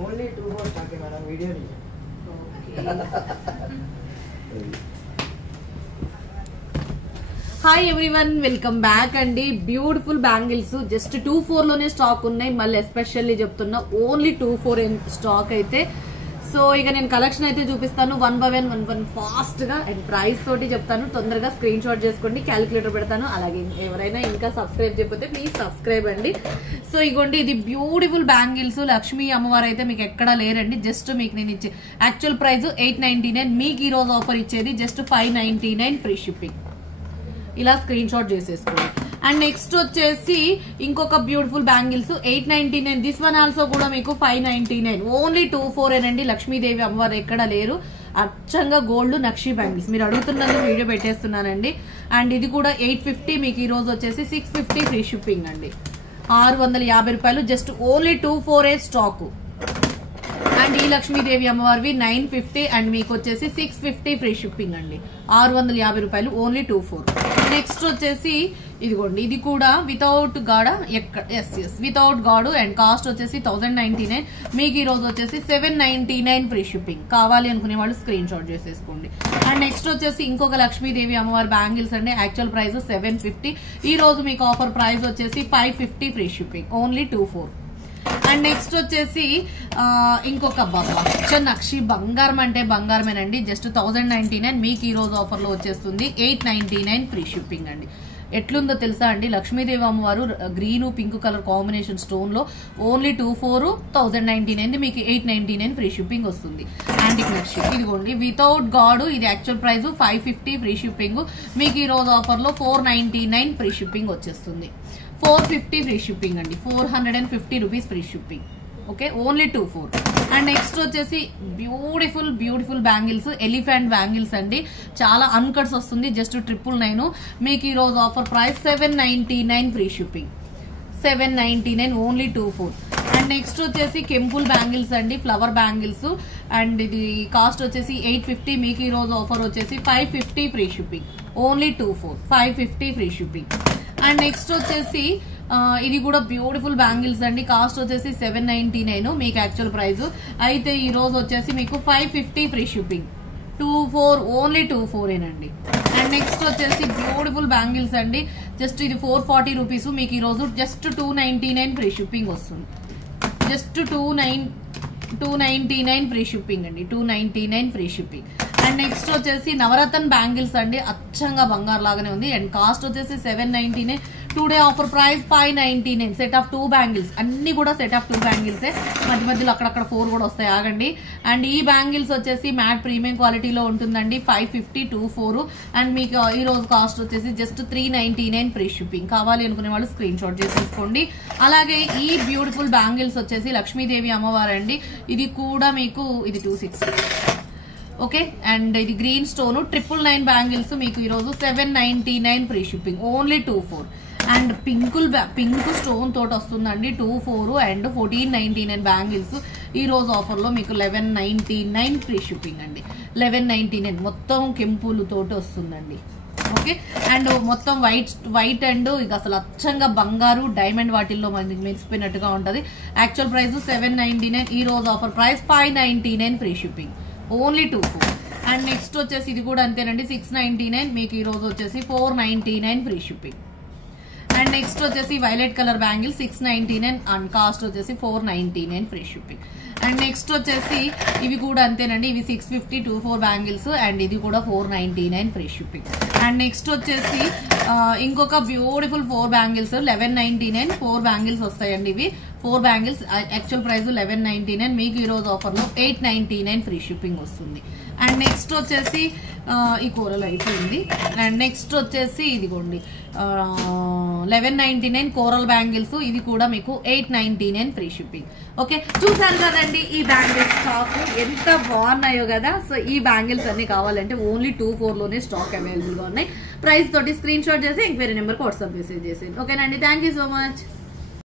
Only 24 stock madam video ని hi everyone, welcome back అండి. Beautiful bangles just 24 లోనే stock ఉన్నాయి. మళ్ళీ ఎస్పెషల్లీ చెప్తున్నా ఓన్లీ 24 స్టాక్ అయితే. సో ఇక నేను కలెక్షన్ అయితే చూపిస్తాను వన్ బై వన్ ఫాస్ట్ గా అండ్ ప్రైస్ తోటి చెప్తాను. తొందరగా స్క్రీన్ షాట్ చేసుకోండి, క్యాలిక్యులేటర్ పెడతాను. అలాగే ఎవరైనా ఇంకా సబ్స్క్రైబ్ చేయకపోతే ప్లీజ్ సబ్స్క్రైబ్ అండి. సో ఇగోండి, ఇది బ్యూటిఫుల్ బ్యాంగిల్స్. లక్ష్మీ అమ్మవారు అయితే మీకు ఎక్కడా లేరండి. జస్ట్ మీకు నేను ఇచ్చే యాక్చువల్ ప్రైస్ 899, మీకు ఈ రోజు ఆఫర్ ఇచ్చేది జస్ట్ 599 ఫ్రీ షిప్పింగ్. ఇలా స్క్రీన్ షాట్ చేసేసుకోండి. అండ్ నెక్స్ట్ వచ్చేసి ఇంకొక beautiful bangles 899. This one also కూడా మీకు 599, ఓన్లీ 24 అండి. లక్ష్మీదేవి అమ్మవారు ఎక్కడ లేరు. అచ్చంగా గోల్డ్ నక్షి బ్యాంగిల్స్ మీరు అడుగుతున్నందుకు వీడియో పెట్టేస్తున్నానండి. అండ్ ఇది కూడా 850, మీకు ఈ రోజు వచ్చేసి 650 ఫ్రీ షిప్పింగ్ అండి. 650 రూపాయలు జస్ట్ ఓన్లీ 24 స్టాక్. అండ్ ఈ లక్ష్మీదేవి అమ్మవారివి 950 అండ్ మీకు వచ్చేసి 650 ఫ్రీ షిప్పింగ్ అండి. 650 రూపాయలు ఓన్లీ 24. నెక్స్ట్ వచ్చేసి ఇదిగోండి, ఇది కూడా వితౌట్ గాడ వితౌట్ గాడు అండ్ కాస్ట్ వచ్చేసి 1099, మీకు ఈ రోజు వచ్చేసి 799 ఫ్రీ షిప్పింగ్. కావాలి అనుకునే వాళ్ళు స్క్రీన్ షాట్ చేసేసుకోండి. అండ్ నెక్స్ట్ వచ్చేసి ఇంకొక లక్ష్మీదేవి అమ్మవారి బ్యాంగిల్స్ అండి. యాక్చువల్ ప్రైస్ 750, ఈ రోజు మీకు ఆఫర్ ప్రైస్ వచ్చేసి 550 free shipping, only 24. And next వచ్చేసి ఇంకొక నక్షి బంగారం అంటే బంగారమేనండి. జస్ట్ 1099, మీకు ఈ రోజు ఆఫర్ లో వచ్చేస్తుంది 899 ఫ్రీ షిప్పింగ్ అండి. ఎట్లుందో తెలుసా అండి, లక్ష్మీదేవి అమ్మవారు green pink colour combination stone లో ఓన్లీ 24 1099, మీకు 899 ఫ్రీ షిప్పింగ్ వస్తుంది. యాంటిక్ నక్షి ఇదిగోండి వితౌట్ గాడ్, ఇది యాక్చువల్ ప్రైస్ 550 ఫ్రీ షిప్పింగ్, మీకు ఈ రోజు ఆఫర్ లో 499 ఫ్రీ షిప్పింగ్ వచ్చేస్తుంది. 450 ఫ్రీ షిప్పింగ్ అండి. 450 rupees free shipping. Okay, only 24. And next వచ్చేసి బ్యూటిఫుల్ బ్యాంగిల్స్, ఎలిఫెంట్ బ్యాంగిల్స్ అండి. చాలా అన్కట్స్ వస్తుంది, జస్ట్ 999, మీకు ఈ రోజు offer price 799 free shipping. 799 only 24. And next వచ్చేసి కెంపుల్ బ్యాంగిల్స్ అండి, ఫ్లవర్ బ్యాంగిల్స్. అండ్ ఇది కాస్ట్ వచ్చేసి 850, మీకు ఈ రోజు ఆఫర్ వచ్చేసి 550 free shipping, only 24. 550 free shipping. And next వచ్చేసి ఇది కూడా బ్యూటిఫుల్ బ్యాంగిల్స్ అండి. కాస్ట్ వచ్చేసి 799, మీకు యాక్చువల్ ప్రైస్ అయితే ఈ రోజు వచ్చేసి మీకు 550 ఫ్రీ షిప్పింగ్. 24 ఓన్లీ 24 అండి. అండ్ నెక్స్ట్ వచ్చేసి బ్యూటిఫుల్ బ్యాంగిల్స్ అండి. జస్ట్ ఇది 440 రూపీస్, మీకు ఈ రోజు జస్ట్ 299 ఫ్రీ షిప్పింగ్ వస్తుంది. జస్ట్ 299 ఫ్రీ షిప్పింగ్ అండి. 299 ఫ్రీ షిప్పింగ్. అండ్ నెక్స్ట్ వచ్చేసి నవరత్న బ్యాంగిల్స్ అండి. అచ్చంగా బంగారు లాగానే ఉంది అండ్ కాస్ట్ వచ్చేసి 799. Today offer price 599. Set of 2 bangles, అన్ని కూడా సెట్ ఆఫ్ 2 బ్యాంగిల్సే. మధ్య మధ్యలో అక్కడక్కడ 4 కూడా వస్తాయి, ఆగండి. అండ్ ఈ బ్యాంగిల్స్ వచ్చేసి మ్యాట్ ప్రీమియం క్వాలిటీలో ఉంటుందండి. 550 24 అండ్ మీకు ఈ రోజు కాస్ట్ వచ్చేసి జస్ట్ 399 ఫ్రీ షిప్పింగ్. కావాలి అనుకునే వాళ్ళు స్క్రీన్ షాట్ చేసేసుకోండి. అలాగే ఈ బ్యూటిఫుల్ బ్యాంగిల్స్ వచ్చేసి లక్ష్మీదేవి అమ్మవారు అండి. ఇది కూడా మీకు ఇది 260. ఓకే, అండ్ ఇది గ్రీన్ స్టోన్ 999 బ్యాంగిల్స్, మీకు ఈ రోజు 799 free shipping, only 24. And pink stone తోటి వస్తుందండి 24 అండ్ 1499 బ్యాంగిల్స్, ఈ రోజు ఆఫర్ లో మీకు 1199 ఫ్రీ షిప్పింగ్ అండి. 1199 మొత్తం కెంపులు తోటి వస్తుందండి. ఓకే, అండ్ మొత్తం వైట్ అండ్ ఇక అసలు అచ్చంగా బంగారు డైమండ్ వాటిల్లో మనకి మెరిసిపోయినట్టుగా ఉంటది. యాక్చువల్ ప్రైస్ 799, ఈ రోజు offer price 599 free shipping, only 24. And next వచ్చేసి ఇది కూడా అంతేనండి 699, మీకు ఈ రోజు వచ్చేసి 499 ఫ్రీ షిప్పింగ్. అండ్ నెక్స్ట్ వచ్చేసి violet colour bangle 699 and cost వచ్చేసి 499 ఫ్రీ షిప్పింగ్. అండ్ నెక్స్ట్ వచ్చేసి ఇవి కూడా అంతేనండి, ఇవి 650 24 బ్యాంగిల్స్ అండ్ ఇది కూడా 499 ఫ్రీ షిప్పింగ్. అండ్ నెక్స్ట్ వచ్చేసి ఇంకొక బ్యూటిఫుల్ 4 బ్యాంగిల్స్ 1199, 4 బ్యాంగిల్స్ వస్తాయండి. ఇవి 4 బ్యాంగిల్స్ యాక్చువల్ ప్రైస్ 1199, మీకు ఈ రోజు ఆఫర్ లో 899 ఫ్రీ షిప్పింగ్ వస్తుంది. అండ్ నెక్స్ట్ వచ్చేసి ఈ కోరల్ అయిపోయింది. అండ్ నెక్స్ట్ వచ్చేసి ఇదిగోండి 1199 కోరల్ బ్యాంగిల్స్, ఇది కూడా మీకు 899 ఫ్రీ షిప్పింగ్. ఓకే, చూసారు కదండి ఈ బ్యాంగిల్స్ స్టాక్ ఎంత బాగున్నాయో కదా. సో ఈ బ్యాంగిల్స్ అన్ని కావాలంటే ఓన్లీ 24 లోనే స్టాక్ అవైలబుల్ గా ఉన్నాయి. ప్రైస్ తోటి స్క్రీన్ షాట్ చేసి ఇంక్వైరీ నెంబర్కి వాట్సాప్ మెసేజ్ చేసేయండి. ఓకేనండి, థ్యాంక్ యూ సో మచ్.